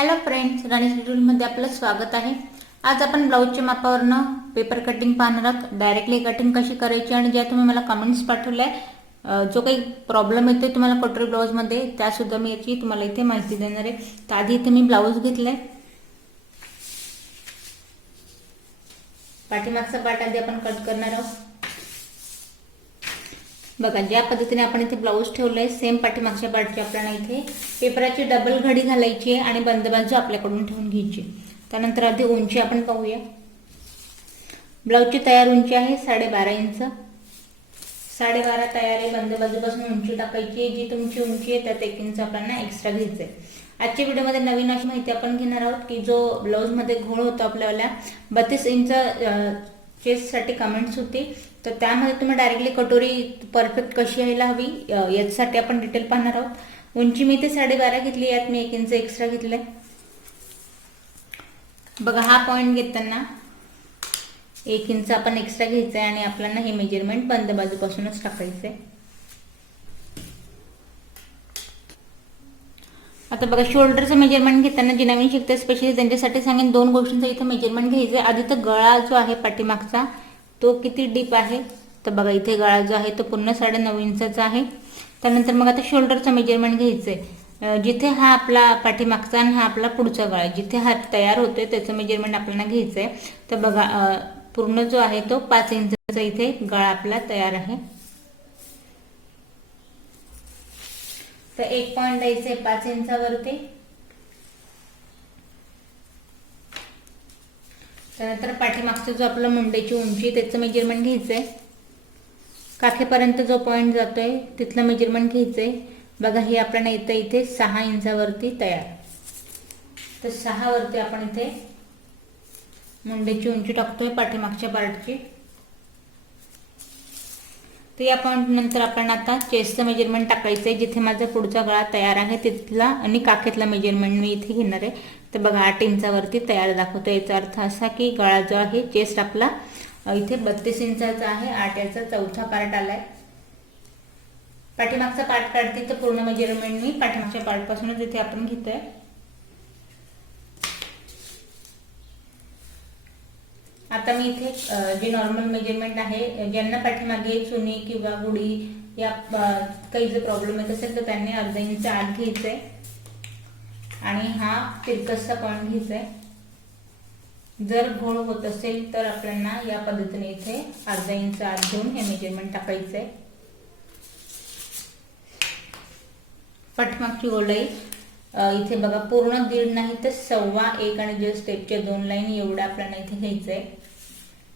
Hello friends, Rani's ट्युटोरियलमध्ये आपलं स्वागत आहे। आज आपण ब्लाऊजच्या मापावरनं पेपर कटिंग पाहणार आहोत। डायरेक्टली कटिंग कशी करायची आणि ज्या तुम्ही मला कमेंट्स पाठवले जो काही प्रॉब्लेम येतो तुम्हाला कटोरी ब्लाऊजमध्ये त्यासुद्धा मी याची तुम्हाला इथे माहिती देणार आहे। तर आधी इथे मी ब्लाऊज घेतलाय, पाठीमागचा पार्ट आधी आपण कट करणार आहोत। बघा ज्या पद्धतीने आपण इथे ब्लाऊज ठेवलंय सेम पाठीमागच्या पार्टची आपल्याला इथे पेपराची डबल घडी घालायची आहे आणि बंद बाजू आपल्याकडून ठेवून घ्यायची। त्यानंतर आधी उंची आपण पाहूया। ब्लाऊजची तयार उंची आहे 12.5 इंच। 12.5 तयार आहे। बंद बाजूपासून उंची टाकायची, जी तुमची उंची आहे त्यात 1 इंच आपल्याला एक्स्ट्रा घ्यायचं आहे। आजच्या व्हिडिओमध्ये नवीन अशी माहिती आपण घेणार आहोत की जो ब्लाऊजमध्ये घोळ होतो आपल्याला 32 इंच चेस्टसाठी कमेंट्स होती, तर त्यामध्ये तुम्ही डायरेक्टली कटोरी परफेक्ट कशी यायला हवी याच्यासाठी आपण डिटेल पाहणार आहोत। उंची मी इथे 12.5 घेतली, यात मी 1 इंच एक्स्ट्रा घेतलंय। बघा हा पॉइंट घेताना 1 इंच आपण एक्स्ट्रा घ्यायचं आहे आणि आपल्याला हे मेजरमेंट बंद बाजूपासूनच टाकायचं आहे। आता बघा शोल्डरचं मेजरमेंट घेताना जे नवीन शिकते स्पेशली त्यांच्यासाठी सांगेन 2 गोष्टींचं इथे मेजरमेंट घ्यायचं आहे। आधी तर गळा जो आहे पाठीमागचा तो किती डीप आहे, तर बघा इथे गळा जो आहे तो पूर्ण 9.5 इंचाचा आहे। त्यानंतर मग आता शोल्डरचं मेजरमेंट घ्यायचं आहे। जिथे हा आपला पाठीमागचा आणि हा आपला पुढचा गळा जिथे हा तयार होतोय त्याचं मेजरमेंट आपल्याला घ्यायचं आहे। तर बघा पूर्ण जो आहे तो 5 इंचाचा इथे गळा आपला तयार आहे। तर 1 पॉइंट द्यायचे 5 इंचावरती। त्यानंतर पाठीमागचा जो आपला मुंडेची उंची त्याचं मेजरमेंट घ्यायचंय। काखेपर्यंत जो पॉइंट जातोय तिथलं मेजरमेंट घ्यायचंय। बघा हे आपल्याला येतं इथे 6 इंचावरती तयार। तर 6 वरती आपण इथे मुंडेची उंची टाकतोय पाठीमागच्या पार्टची। तर या पॉइंट नंतर आपण आता चेस्टचं मेजरमेंट टाकायचंय, जिथे माझा पुढचा गळा तयार आहे तिथला आणि काखेतला मेजरमेंट मी इथे घेणार आहे। तर बघा 8 इंचावरती तयार दाखवतो। याचा अर्थ असा की गळा जो आहे चेस्ट आपला इथे 32 इंचाचा आहे, 8 याचा चौथा पार्ट आलाय। पाठीमागचा पार्ट काढते तर पूर्ण मेजरमेंट मी पाठीमागच्या पार्ट पासूनच इथे आपण घेतोय। आता मी इथे जे नॉर्मल मेजरमेंट आहे, ज्यांना पाठीमागे चुनी किंवा गुढी या काही जर प्रॉब्लेम येत असेल तर त्यांनी अर्धा इंच आत घ्यायचंय आणि हा तिरकसचा पॉइंट घ्यायचाय। जर घोळ होत असेल तर आपल्याला या पद्धतीने इथे अर्धा इंच आत घेऊन हे मेजरमेंट टाकायचंय। पाठीमागची गोलाई इथे बघा पूर्ण 1.5 नाही तर 1.25 आणि जे स्टेपच्या 2 लाईन एवढं आपल्याला इथे घ्यायचंय।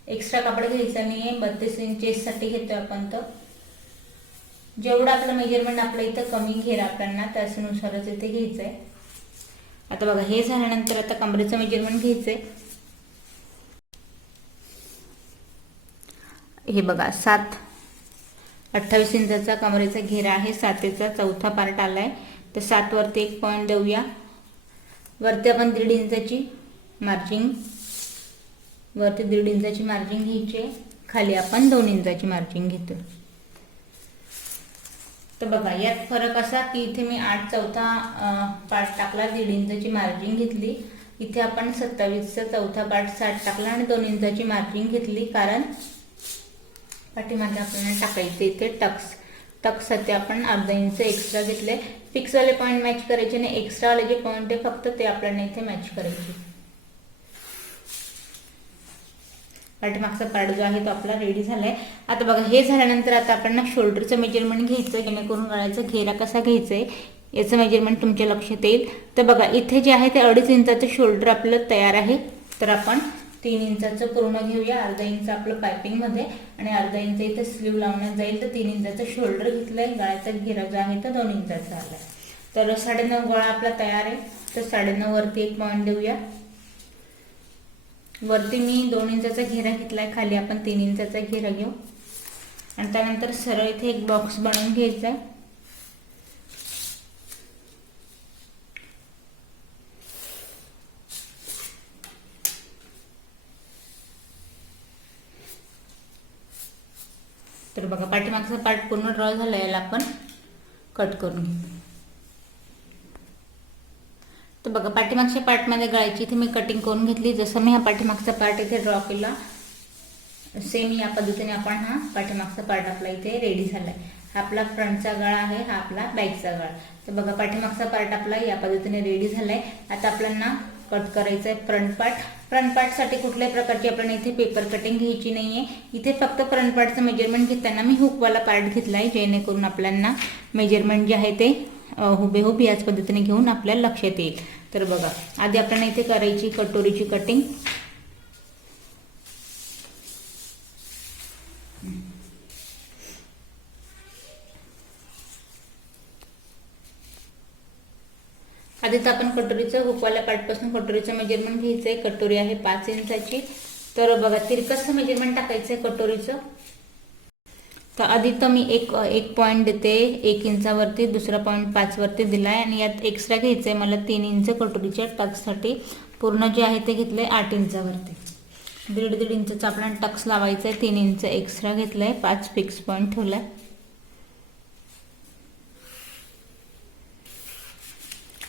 एक्स्ट्रा कापड घ्यायचं नाहीये, 32 इंचेससाठी घेतोय आपण। तर जेवढं आपलं मेजरमेंट आपलं इथं कमी घेर आपल्याला त्यानुसारच इथे घ्यायचंय। आता बघा हे झाल्यानंतर आता कमरेचं मेजरमेंट घ्यायचंय। हे बघा 28 इंचाचा कमरेचा घेरा आहे, 7चा चौथा पार्ट आलाय। तर 7 वरती 1 पॉइंट देऊया। वरती आपण 1.5 इंचाची मार्जिंग, वरती 1.5 इंचाची मार्जिंग घ्यायची, खाली आपण 2 इंचाची मार्जिंग घेतो। तर बघा यात फरक असा की इथे मी 8 चौथा पार्ट टाकला, 1.5 इंचाची मार्जिंग घेतली। इथे आपण 27चा चौथा पार्ट 60 टाकला आणि 2 इंचाची मार्जिंग घेतली, कारण पाठीमागे आपल्याला टाकायचे इथे टक्ससाठी आपण अर्धा इंच एक्स्ट्रा घेतले। फिक्स वाले पॉइंट मॅच करायचे आणि एक्स्ट्रा वाले जे पॉइंट आहे फक्त ते आपल्याला इथे मॅच करायचे। पाठीमागचा पार्ट जो आहे तो आपला रेडी झालाय। आता बघा हे झाल्यानंतर आता आपण शोल्डरचं मेजरमेंट घ्यायचं, जेणेकरून गळ्याचा घेरा कसा घ्यायचा आहे याचं मेजरमेंट तुमच्या लक्षात येईल। तर बघा इथे जे आहे ते 2.5 इंचाचं शोल्डर आपलं तयार आहे। तर आपण 3 इंचाचं पूर्ण घेऊया, अर्धा इंच आपलं पायपिंग मध्ये आणि अर्धा इंच इथे स्लीव लावण्यात जाईल। तर 3 इंचाचं शोल्डर घेतलंय, गळ्याचा घेरा जो आहे तो 2 इंचाचा आलाय। तर 9.5 गळा आपला तयार आहे। तर 9.5 वरती 1 पॉइंट देऊया। वरती मी 2 इंचाचा घेरा घेतलाय, खाली आपण 3 इंचाचा घेरा घेऊ आणि त्यानंतर सरळ इथे एक बॉक्स बनवून घ्यायचा आहे। तर बघा पाठीमागचा पार्ट पूर्ण ड्रॉ झाला, याला आपण कट करून घेऊ। तर बघा पाठीमागच्या पार्टमध्ये गळ्याची इथे मी कटिंग करून घेतली. जसं मी हा पाठीमागचा पार्ट इथे ड्रॉ केला सेम या पद्धतीने आपण हा पाठीमागचा पार्ट आपला इथे रेडी झालाय. हा आपला फ्रंटचा गळा आहे, हा आपला बॅकचा गळा. तर बघा पाठीमागचा पार्ट आपला या पद्धतीने रेडी झालाय. आता आपल्याला कट करायचं आहे फ्रंट पार्ट. फ्रंट पार्टसाठी कुठल्याही प्रकारची आपल्याला इथे पेपर कटिंग घ्यायची नाहीये. इथे फक्त फ्रंट पार्टचं मेजरमेंट घेताना मी हुकवाला पार्ट घेतलाय, जेणेकरून आपल्याला मेजरमेंट जे आहे ते हुबेहूब याच पद्धतीने घेऊन आपल्याला लक्षात येईल. तर बघा आधी आपल्याला इथे करायची कटोरीची कटिंग. आधी तर आपण कटोरीचं हुकवाल्या पार्टपासून कटोरीचं मेजरमेंट घ्यायचं आहे. कटोरी आहे 5 इंचाची. तर बघा तिरकसचं मेजरमेंट टाकायचं आहे कटोरीचं. तर आधी तर मी एक पॉईंट देते 1 इंचावरती, दुसरा पॉईंट 5 वरती दिलाय आणि यात एक्स्ट्रा घ्यायचं आहे मला 3 इंच कटोरीच्या टक्ससाठी. पूर्ण जे आहे ते घेतलंय 8 इंचावरती. 1.5 इंचचा आपल्याला टक्स लावायचा आहे. 3 इंच एक्स्ट्रा घेतलंय, 5 फिक्स पॉईंट ठेवलाय.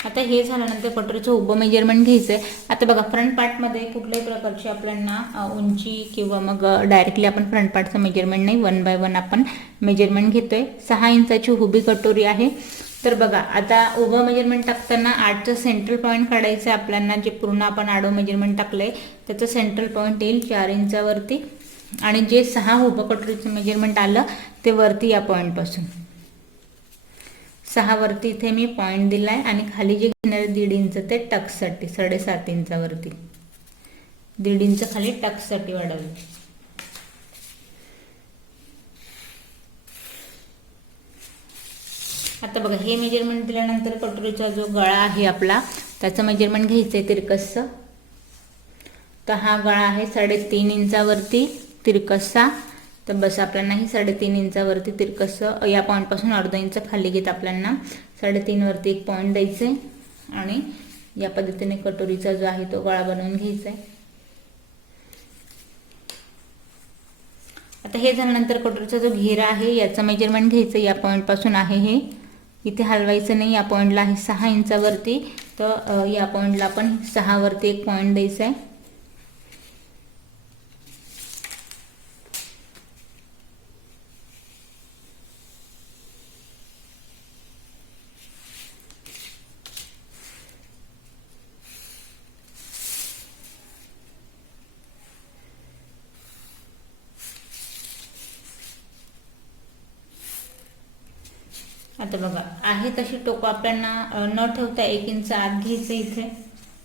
आता हे झाल्यानंतर कटोरीचं उभं मेजरमेंट घ्यायचं आहे. आता बघा फ्रंट पार्टमध्ये कुठल्याही प्रकारची आपल्याला उंची किंवा मग डायरेक्टली आपण फ्रंट पार्टचं मेजरमेंट नाही, 1 बाय 1 आपण मेजरमेंट घेतोय. 6 इंचाची उभी कटोरी आहे. तर बघा आता उभं मेजरमेंट टाकताना 8चं सेंट्रल पॉईंट काढायचं आहे आपल्याला. जे पूर्ण आपण आडवं मेजरमेंट टाकलंय त्याचं सेंट्रल पॉईंट येईल 4 इंचावरती आणि जे 6 उभं कटोरीचं मेजरमेंट आलं ते वरती या पॉईंटपासून 6 वरती इथे मी पॉईंट दिलाय आणि खाली जे घेणार 1.5 इंच ते टक्ससाठी 7.5 इंचावरती 1.5 इंच खाली टक्ससाठी वाढवलं. आता बघा हे मेजरमेंट दिल्यानंतर कटोरीचा जो गळा आहे आपला त्याचं मेजरमेंट घ्यायचंय तिरकसचं. तर हा गळा आहे 3.5 इंचावरती तिरकसा. तर बस आपल्याला ही 3.5 इंचावरती तिरकसं या पॉईंटपासून 1/2 इंच खाली घेत आपल्याला 3.5 वरती एक पॉईंट द्यायचे आणि या पद्धतीने कटोरीचा जो आहे तो गळा बनवून घ्यायचा आहे. आता हे झाल्यानंतर कटोरीचा जो घेरा आहे याचा मेजरमेंट घ्यायचं. या पॉईंटपासून आहे हे, इथे हलवायचं नाही. या पॉईंटला आहे 6 इंचावरती. तर या पॉईंटला आपण 6 वरती एक पॉईंट द्यायचा आहे. आता बघा आहे तशी टोकं आपल्याला न ठेवता 1 इंच आत घ्यायचं. इथे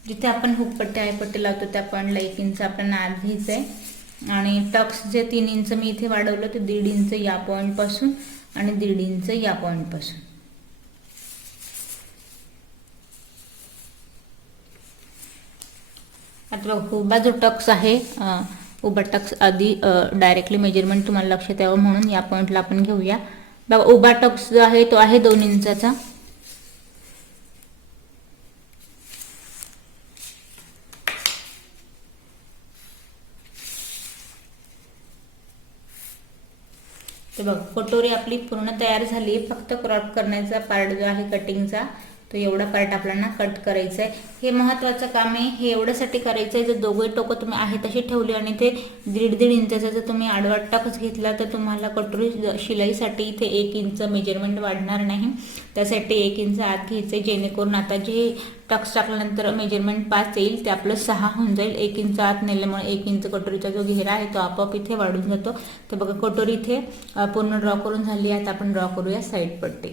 जिथे आपण हुकपट्टी आयपट्टी लावतो त्या पॉईंटला 1 इंच आपल्याला आत घ्यायचंय आणि टक्स जे 3 इंच मी इथे वाढवलं ते 1.5 इंच या पॉईंट पासून आणि 1.5 इंच या पॉईंट पासून. आता उभा जो टक्स आहे उभा टक्स आधी डायरेक्टली मेजरमेंट तुम्हाला लक्षात यावं म्हणून या पॉईंटला आपण घेऊया. बघा उभा टक्स जो आहे तो आहे 2 इंचाचा. तर बघ कटोरी आपली पूर्ण तयार झाली. फक्त क्रॉप करण्याचा पार्ट जो आहे कटिंगचा तो एवढा पार्ट आपल्याला कट करायचा आहे. हे महत्त्वाचं काम आहे. हे एवढ्यासाठी करायचं आहे जर दोघे टोकं तुम्ही आहे तशी ठेवली आणि ते 1.5 इंचाचा जर तुम्ही आडवा टक्स घेतला तर तुम्हाला कटोरी शिलाईसाठी इथे 1 इंच मेजरमेंट वाढणार नाही. त्यासाठी 1 इंच आत घ्यायचे जेणेकरून आता जे टक्स टाकल्यानंतर मेजरमेंट 5 येईल ते आपलं 6 होऊन जाईल. 1 इंच आत नेल्यामुळे 1 इंच कटोरीचा जो घेरा आहे तो आपोआप इथे वाढून जातो. तर बघा कटोरी इथे पूर्ण ड्रॉ करून झाली आहे. आता आपण ड्रॉ करूया साईड पट्टी.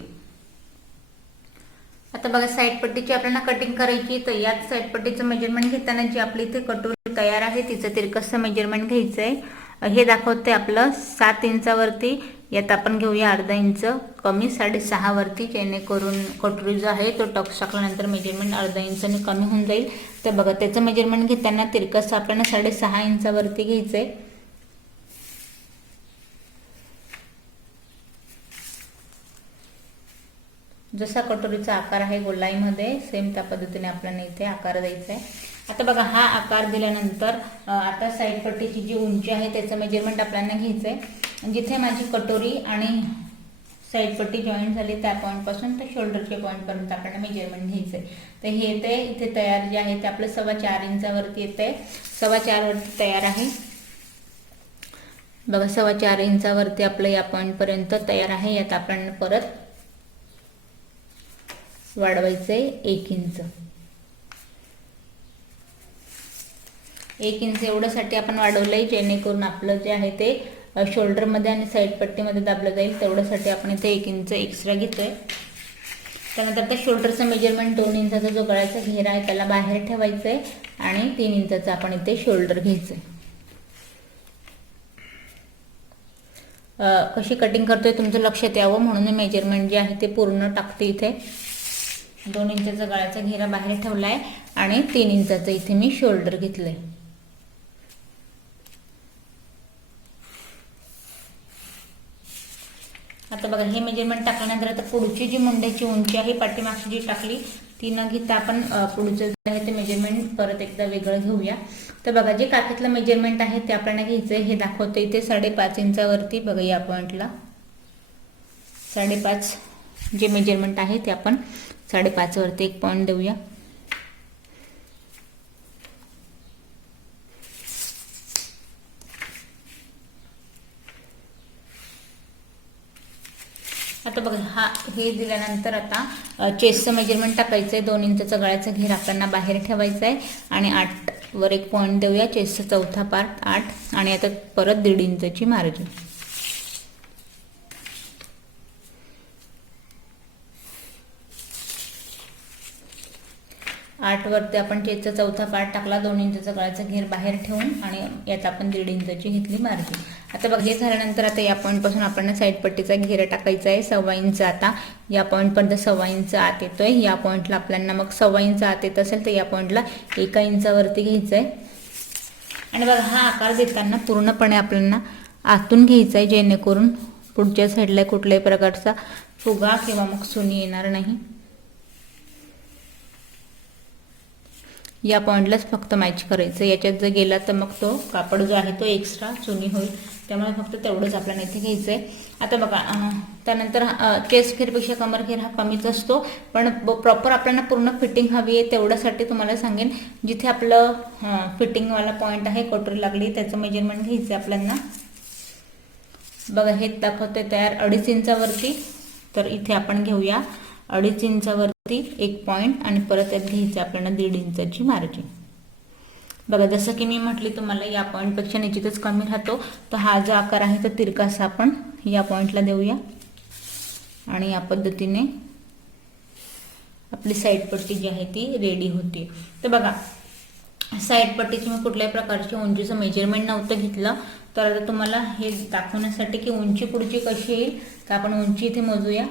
आता बघा साईड पट्टीची आपल्याला कटिंग करायची. तर याच साईड पट्टीचं मेजरमेंट घेताना जी आपली इथे कटोरी तयार आहे तिचं तिरकसं मेजरमेंट घ्यायचं आहे. हे दाखवते आपलं 7 इंचावरती. यात आपण घेऊया 1/2 इंच कमी 6.5 वरती जेणेकरून कटोरी जो आहे तो टक्स टाकल्यानंतर मेजरमेंट 1/2 इंचाने कमी होऊन जाईल. तर बघा त्याचं मेजरमेंट घेताना तिरकसं आपल्याला 6.5 इंचावरती घ्यायचं आहे. जसा कटोरीचा आकार आहे गोलाईमध्ये सेम त्या पद्धतीने आपल्याला इथे आकार द्यायचा आहे. आता बघा हा आकार दिल्यानंतर आता साईड पट्टीची जी उंची आहे त्याचं मेजरमेंट आपल्याला घ्यायचं आहे. जिथे माझी कटोरी आणि साईड पट्टी जॉईंट झाली त्या पॉईंटपासून तर शोल्डरच्या पॉईंटपर्यंत आपल्याला मेजरमेंट घ्यायचं आहे. तर हे येते इथे तयार जे आहे ते आपलं 4.25 इंचावरती येत आहे. 4.25 वरती तयार आहे बघा. 4.25 इंचावरती आपलं या पॉईंटपर्यंत तयार आहे. यात आपण परत वाढवायचंय 1 इंच. 1 इंच एवढ्यासाठी आपण वाढवलंय जेणेकरून आपलं जे आहे ते शोल्डरमध्ये आणि साईड पट्टीमध्ये दाबलं जाईल. तेवढ्यासाठी आपण इथे 1 इंच एक्स्ट्रा घेतोय. त्यानंतर त्या शोल्डरचं मेजरमेंट 2 इंचाचा जो गळ्याचा घेरा आहे त्याला बाहेर ठेवायचं आहे आणि 3 इंचाचा आपण इथे शोल्डर घ्यायचं आहे. कशी कटिंग करतोय तुमचं लक्षात यावं म्हणून मी मेजरमेंट जे आहे ते पूर्ण टाकते. इथे 2 इंचाचा गळ्याचा घेरा बाहेर ठेवला आहे आणि 3 इंचाचं इथे मी शोल्डर घेतलंय. आता बघा हे मेजरमेंट टाकल्यानंतर आता पुढची जी मुंड्याची उंची आहे पाठीमागची जी टाकली ती न घेता आपण पुढचं जे आहे ते मेजरमेंट परत एकदा वेगळं घेऊया. तर बघा जे काखेतलं मेजरमेंट आहे ते आपल्याला घ्यायचं आहे. हे दाखवते इथे 5.5 इंचावरती बघा. या पॉईंटला 5.5 जे मेजरमेंट आहे ते आपण 5.5 वरती एक पॉईंट देऊया. आता बघा हे दिल्यानंतर आता चेस्टचं मेजरमेंट टाकायचं आहे. 2 इंचाचा गळ्याचा घेर आपल्याला बाहेर ठेवायचा आहे आणि 8 वर एक पॉईंट देऊया. चेस्टचा चौथा पार्ट 8 आणि आता परत 1.5 इंचाची मार्जिन. वरती आपण चेस्टचा चौथा पार्ट टाकला. 2 इंचाचा गळ्याचा घेर बाहेर ठेवून आणि यात आपण 1.5 इंचाची घेतली मार्जिन. आता बघा हे झाल्यानंतर आता या पॉईंटपासून आपण साईड पट्टीचा घेरा टाकायचा आहे. 1.25 इंच. आता या पॉईंटपर्यंत 1.25 इंच आत येतोय. या पॉईंटला आपल्याला मग 1.25 इंच आत येत असेल तर या पॉईंटला 1 इंचावरती घ्यायचं आहे. आणि बघा हा आकार देताना पूर्णपणे आपल्याला आतून घ्यायचा आहे जेणेकरून पुढच्या साईडला कुठल्याही प्रकारचा फुगा किंवा मग सुनी येणार नाही. या पॉईंटलाच फक्त मॅच करायचं. याच्यात जर गेला तर मग तो कापड जो आहे तो एक्स्ट्रा चुनी होईल. त्यामुळे फक्त तेवढंच आपल्याला इथे घ्यायचं आहे. आता बघा त्यानंतर चेस्ट घेरपेक्षा कमर घेर हा कमीच असतो पण प्रॉपर आपल्याला पूर्ण फिटिंग हवी आहे. तेवढ्यासाठी तुम्हाला सांगेन जिथे आपलं फिटिंगवाला पॉईंट आहे कटोरी लागली त्याचं मेजरमेंट घ्यायचं आहे आपल्याला. बघा हे दाखवते तयार 2.5 इंचावरती. तर इथे आपण घेऊया 2.5 इंचावरती एक पॉईंट आणि परत यात घ्यायचं आपल्याला 1.5 इंचाची मार्जिन. बघा जसं की मी म्हटली तुम्हाला या पॉईंटपेक्षा निश्चितच कमी राहतो. तर हा जो आकार आहे तो तिरकासा आपण या पॉईंटला देऊया आणि या पद्धतीने आपली साईड पट्टी जी आहे ती रेडी होती. तर बघा साईड पट्टीची मी कुठल्याही प्रकारची उंचीचं मेजरमेंट नव्हतं घेतलं. तर आता तुम्हाला हे दाखवण्यासाठी की उंची पुढची कशी येईल तर आपण उंची इथे मोजूया.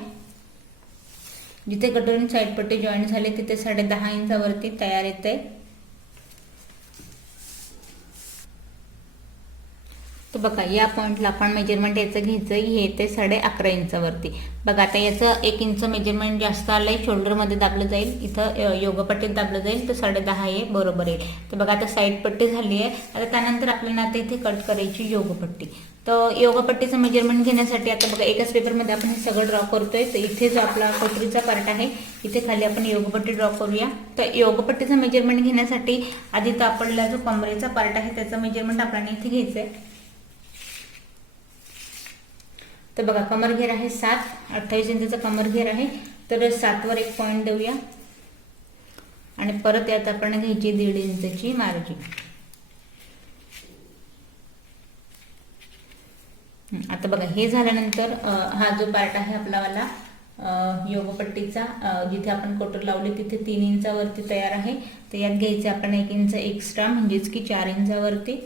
जिथे कटोरी साईड पट्टी जॉईंट झाली तिथे 10.5 इंचावरती तयार येते. तर बघा या पॉईंटला आपण मेजरमेंट याचं घ्यायचं. हे येते 11.5 इंचावरती. बघा आता याचं 1 इंच मेजरमेंट जास्त आलंय. शोल्डरमध्ये दाबलं जाईल. इथं योगपट्टीत दाबलं जाईल तर 10.5 हे बरोबर येईल. तर बघा आता साईड पट्टी झाली आहे. आता त्यानंतर आपल्याला आता इथे कट करायची योगपट्टी. तर योगपट्टीचं मेजरमेंट घेण्यासाठी आता बघा एकाच पेपरमध्ये आपण हे सगळं ड्रॉ करतोय. तर इथे जो आपला कटोरीचा पार्ट आहे इथे खाली आपण योगपट्टी ड्रॉ करूया. तर योगपट्टीचं मेजरमेंट घेण्यासाठी आधी तर आपल्याला जो कमरेचा पार्ट आहे त्याचं मेजरमेंट आपल्याला इथे घ्यायचं आहे. तर बघा कमर घेर आहे 7. 28 इंचाचा कमर घेर आहे. तर 7 वर एक पॉईंट देऊया आणि परत यात आपण घ्यायची 1.5 इंचाची मार्जिन. आता बघा हे झाल्यानंतर हा जो पार्ट आहे आपलावाला योगपट्टीचा जिथे आपण कटोरी लावली तिथे 3 इंचावरती तयार आहे. तर यात घ्यायचे आपण 1 इंच एक्स्ट्रा म्हणजेच की 4 इंचावरती.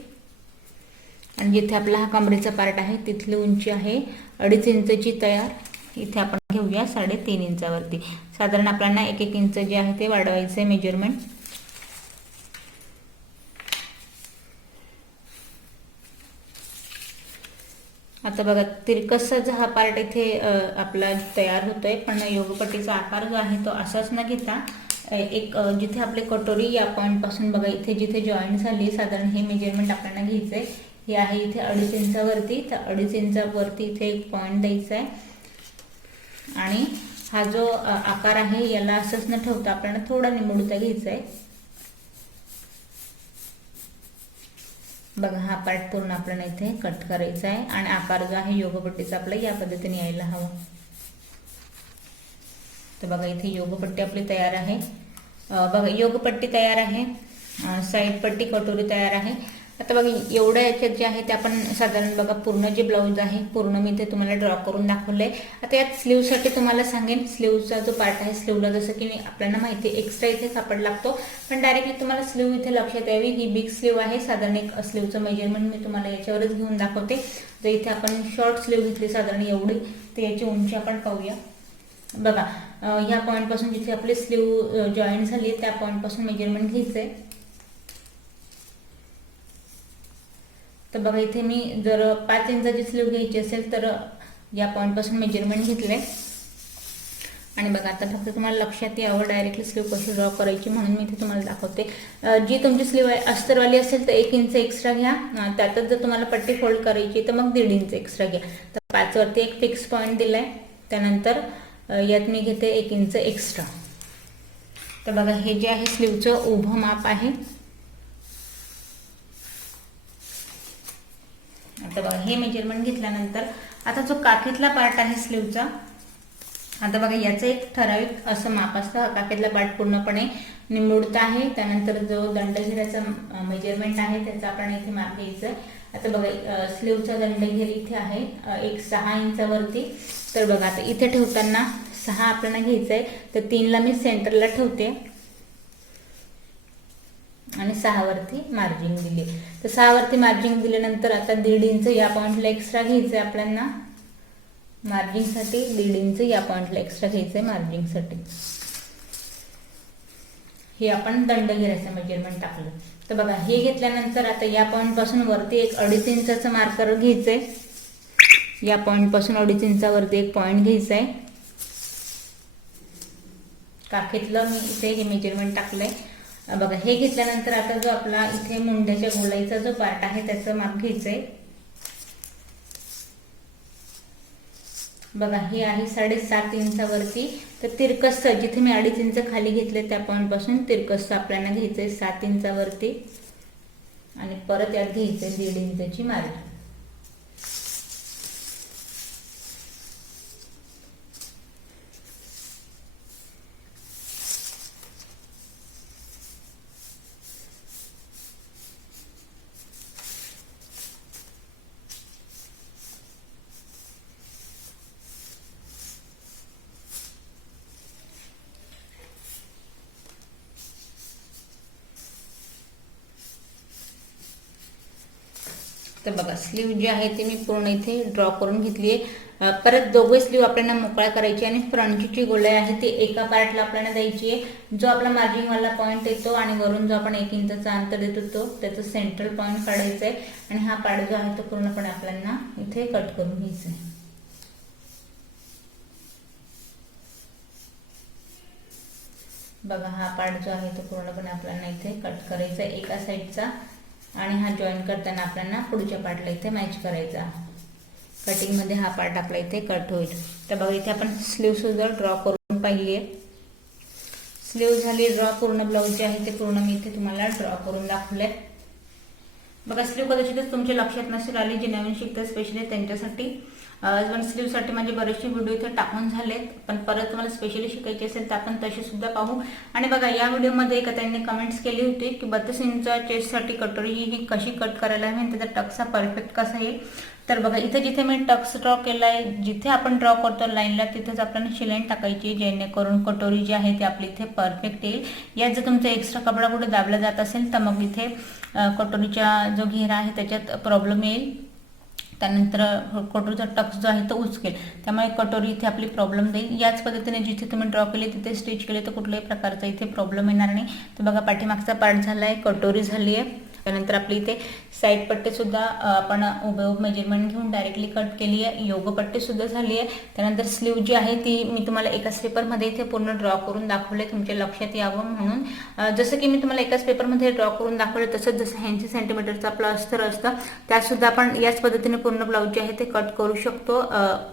आणि जिथे आपला हा कमरेचा पार्ट आहे तिथली उंची आहे 2.5 इंचाची तयार. इथे आपण घेऊया 3.5 इंचावरती. साधारण आपल्याला 1 इंच जे आहे ते वाढवायचं आहे मेजरमेंट. आता बघा तिरकसाचा हा पार्ट इथे आपला तयार होतोय पण योगपट्टीचा आकार जो आहे तो असाच न घेता एक जिथे आपले कटोरी या पॉईंट पासून बघा इथे जिथे जॉईंट झाली साधारण हे मेजरमेंट आपल्याला घ्यायचं आहे. हे आहे इथे 2.5 इंचावरती. तर 2.5 इंचावरती इथे एक पॉईंट द्यायचा आहे आणि हा जो आकार आहे याला असंच न ठेवता आपल्याला थोडा निमुळता घ्यायचा आहे. बघा हा पार्ट पूर्ण आपल्याला इथे कट करायचा आहे आणि आकार जो आहे योगपट्टीचा आपला या पद्धतीने यायला हवा. तर बघा इथे योगपट्टी आपली तयार आहे. बघा योगपट्टी तयार आहे, साईड पट्टी कटोरी तयार आहे. आता बघा एवढ्या याच्यात जे आहे ते आपण साधारण बघा पूर्ण जे ब्लाऊज आहे पूर्ण मी इथे तुम्हाला ड्रॉ करून दाखवलंय. आता यात स्लीवसाठी तुम्हाला सांगेन, स्लीवचा जो पार्ट आहे स्लीवला जसं की आपल्याला माहिती आहे एक्स्ट्रा इथे कापड लागतो, पण डायरेक्टली तुम्हाला स्लीव इथे लक्षात यावी. ही बिग स्लीव आहे, साधारण एक स्लीवचं मेजरमेंट मी तुम्हाला याच्यावरच घेऊन दाखवते. जर इथे आपण शॉर्ट स्लीव घेतली साधारण एवढी, तर याची उंची आपण पाहूया. बघा ह्या पॉईंटपासून जिथे आपली स्लीव जॉईंट झाली त्या पॉईंटपासून मेजरमेंट घ्यायचं आहे. तर बघा इथे मी जर 5 इंचाची स्लीव घ्यायची असेल तर या पॉईंटपासून मेजरमेंट घेतलंय. आणि बघा आता फक्त तुम्हाला लक्षात यावं डायरेक्टली स्लीव कशी ड्रॉ करायची म्हणून मी इथे तुम्हाला दाखवते. जी तुमची स्लीव आहे अस्तरवाली असेल तर 1 इंच एक्स्ट्रा घ्या. त्यातच जर तुम्हाला पट्टी फोल्ड करायची तर मग 1.5 इंच एक्स्ट्रा घ्या. तर 5 वरती एक फिक्स पॉईंट दिलाय, त्यानंतर यात मी घेते 1 इंच एक्स्ट्रा. तर बघा हे जे आहे स्लीवचं उभं माप आहे. आता बघा हे मेजरमेंट घेतल्यानंतर आता जो काखेतला पार्ट आहे स्लीवचा, आता बघा याचं एक ठराविक असं माप असतं. काखेतला पार्ट पूर्णपणे निमुळता आहे, त्यानंतर जो दंडघेराचा मेजरमेंट आहे त्याचा आपण इथे माप घ्यायचं. आता बघा स्लीवचा दंडघेर इथे आहे एक 6 इंचावरती. तर बघा आता इथे ठेवताना 6 आपल्याला घ्यायचं आहे, तर 3ला मी सेंटरला ठेवते आणि 6 वरती मार्जिन दिली. तर 6 वरती मार्जिन दिल्यानंतर आता 1.5 इंच या पॉईंटला एक्स्ट्रा घ्यायचं आहे आपल्याला मार्जिनसाठी. 1.5 इंच या पॉईंटला एक्स्ट्रा घ्यायचं आहे मार्जिनसाठी. हे आपण दंडघेराचं मेजरमेंट टाकलं. तर बघा हे घेतल्यानंतर आता या पॉईंट पासून वरती एक 2.5 इंचाचं मार्कर घ्यायचंय. या पॉईंट पासून 2.5 इंचावरती एक पॉईंट घ्यायचा आहे. काखेतलं मी इथे हे मेजरमेंट टाकलंय. बघा हे घेतल्यानंतर आता जो आपला इथे मुंड्याच्या गोलाईचा जो पार्ट आहे त्याचं माप घ्यायचंय. बघा हे आहे 7.5 इंचावरती. तर तिरकस जिथे मी 2.5 इंच खाली घेतले त्या पॉईंट पासून तिरकस आपल्याला घ्यायचंय 7 इंचावरती आणि परत यात घ्यायचंय 1.5 इंचाची मार्जिन. तर बघा स्लीव जी आहे ती मी पूर्ण इथे ड्रॉ करून घेतली आहे. परत दोघे स्लीव आपल्याला मोकळा करायची आणि फ्रंटची जी गोलाई आहे ती एका पार्टला आपल्याला द्यायची आहे. जो आपला मार्जिनवाला पॉईंट येतो आणि वरून जो आपण 1 इंचाचा अंतर देतो तो त्याचं सेंट्रल पॉईंट काढायचं आहे आणि हा पार्ट जो आहे तो पूर्णपणे आपल्याला इथे कट करून घ्यायचा आहे. बघा हा पार्ट जो आहे तो पूर्णपणे आपल्याला इथे कट करायचा आहे एका साईडचा आणि हा जॉईन करताना आपल्याला पुढच्या पार्टला इथे मॅच करायचा. कटिंग मध्ये हा पार्ट आपला इथे कट होईल. तर बघा इथे आपण स्लीव सुद्धा ड्रॉ करून पाहिली आहे. स्लीव झाली ड्रॉ. पूर्ण ब्लाऊज जे आहे ते पूर्ण मी इथे तुम्हाला ड्रॉ करून दाखवलंय. बघा स्लीव कदाचितच तुमच्या लक्षात नसेल आली, जे नवीन शिकतात स्पेशली त्यांच्यासाठी. पण स्लीवसाठी माझे बरेचसे व्हिडिओ इथे टाकून झालेत, पण परत तुम्हाला स्पेशली शिकायचे असेल तर आपण तसे सुद्धा पाहू. आणि बघा या व्हिडिओमध्ये एका त्यांनी कमेंट्स केली होती की 32 इंच चेस्टसाठी कटोरी ही कशी कट करायला हवी आणि त्याचा टक्स हा परफेक्ट कसा येईल. तर बघा इथे जिथे मी टक्स ड्रॉ केलाय, जिथे आपण ड्रॉ करतो लाईनला तिथेच आपल्याला शिलाईन टाकायची, जेणेकरून कटोरी जी आहे ती आपली इथे परफेक्ट येईल. यात जर तुमचा एक्स्ट्रा कपडा कुठे दाबला जात असेल तर मग इथे कटोरीचा जो घेरा आहे त्याच्यात प्रॉब्लेम येईल. त्यानंतर कटोरीचा टक्स जो आहे तो उचकेल, त्यामुळे कटोरी इथे आपली प्रॉब्लेम देईल. याच पद्धतीने जिथे तुम्ही ड्रॉ केले तिथे स्टिच केले तर कुठल्याही प्रकारचा इथे प्रॉब्लेम येणार नाही. तर बघा पाठीमागचा पार्ट झाला आहे, कटोरी झाली आहे त्यानंतर आपली इथे साईड पट्टी सुद्धा आपण उभे मेजरमेंट घेऊन डायरेक्टली कट केली आहे. योग पट्टी सुद्धा झाली आहे. त्यानंतर स्लीव जी आहे ती मी तुम्हाला एकाच पेपरमध्ये इथे पूर्ण ड्रॉ करून दाखवले तुमच्या लक्षात यावं म्हणून. जसं की मी तुम्हाला एकाच पेपरमध्ये ड्रॉ करून दाखवले तसंच जसं 80 सेंटीमीटरचं आपलं अस्तर असतं त्यात सुद्धा आपण याच पद्धतीने पूर्ण ब्लाऊज जे आहे ते कट करू शकतो.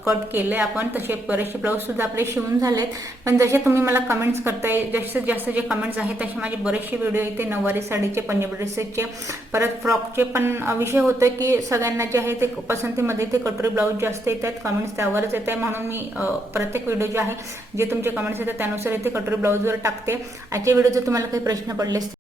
कट केले आपण. तसे बरेचसे ब्लाऊज सुद्धा आपले शिवून झालेत. पण जसे तुम्ही मला कमेंट्स करताय जास्तीत जास्त जे कमेंट्स आहेत तसे माझे बरेचसे व्हिडिओ इथे नऊवारी साडीचे, पंजाबी ड्रेसेसचे, परत फ्रॉकचे पण विषय होतं की सगळ्यांना जे आहे ते पसंतीमध्ये ते कटोरी ब्लाऊज जास्त येतात. कमेंट्स त्यावरच येत आहे म्हणून मी प्रत्येक व्हिडिओ जे आहे जे तुमचे कमेंट्स येतात त्यानुसार इथे कटोरी ब्लाऊजवर टाकते. आजच्या व्हिडिओ जर तुम्हाला काही प्रश्न पडले